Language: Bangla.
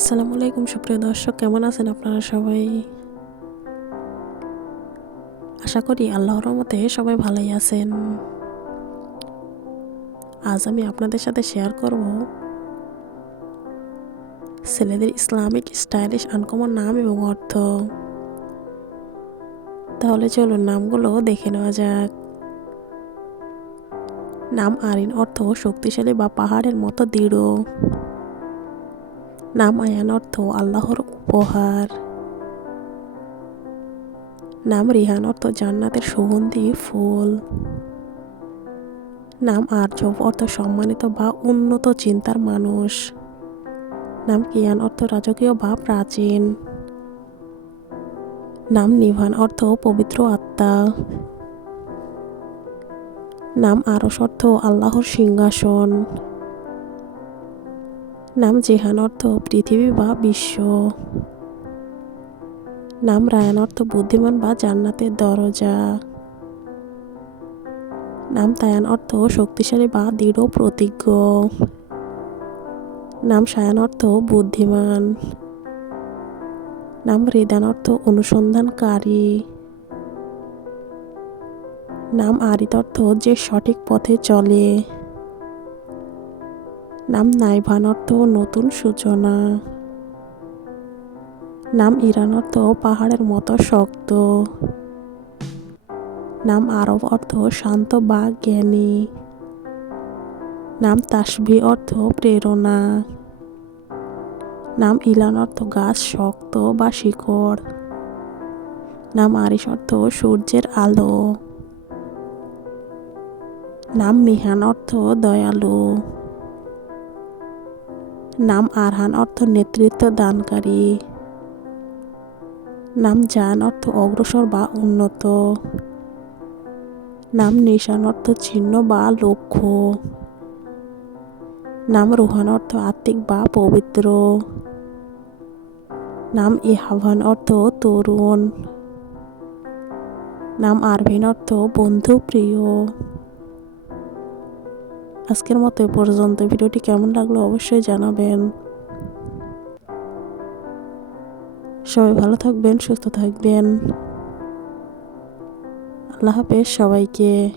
আসসালামু আলাইকুম সুপ্রিয় দর্শক, কেমন আছেন আপনারা সবাই? আশা করি আল্লাহর রহমতে সবাই ভালোই আছেন। আজ আমি আপনাদের সাথে শেয়ার করব ছেলেদের ইসলামিক স্টাইলিশ আনকমন নাম এবং অর্থ। তাহলে চলুন নামগুলো দেখে নেওয়া যাক। নাম আরিন, অর্থ শক্তিশালী বা পাহাড়ের মতো দৃঢ়। নাম আয়ান, অর্থ আল্লাহর উপহার। নাম রিহান, অর্থ জান্নাতের সুগন্ধি ফুল। নাম আরজব, অর্থ সম্মানিত বা উন্নত চিন্তার মানুষ। নাম কিয়ান, অর্থ রাজকীয় বা প্রাচীন। নাম নিভান, অর্থ পবিত্র আত্মা। নাম আরশ, অর্থ আল্লাহর সিংহাসন। নাম জেহান, অর্থ পৃথিবী বা বিশ্ব। নাম রায়ান, অর্থ বুদ্ধিমান বা জান্নাতের দরজা। নাম তায়ান, অর্থ শক্তিশালী বা দৃঢ় প্রতিজ্ঞ। নাম সায়ান, অর্থ বুদ্ধিমান। নাম রিদান, অর্থ অনুসন্ধানকারী। নাম আরিত, অর্থ যে সঠিক পথে চলে। নাম নাইভান, অর্থ নতুন সূচনা। নাম ইরান, অর্থ পাহাড়ের মতো শক্ত। নাম আরব, অর্থ শান্ত বা জ্ঞানী। নাম তাসবি, অর্থ প্রেরণা। নাম ইলান, অর্থ গাছ শক্ত বা শিকড়। নাম আরিশ, অর্থ সূর্যের আলো। নাম মিহান, অর্থ দয়ালু। নাম আরহান, অর্থ নেতৃত্ব দানকারী। নাম জান, অর্থ অগ্রসর বা উন্নত। নাম নিশান, অর্থ চিহ্ন বা লক্ষ্য। নাম রুহান, অর্থ আত্মিক বা পবিত্র। নাম ইহাভান, অর্থ তরুণ। নাম আরভিন, অর্থ বন্ধু প্রিয়। আজকের মতো এ পর্যন্ত। ভিডিওটি কেমন লাগলো অবশ্যই জানাবেন। সবাই ভালো থাকবেন, সুস্থ থাকবেন। আল্লাহ হাফেজ সবাইকে।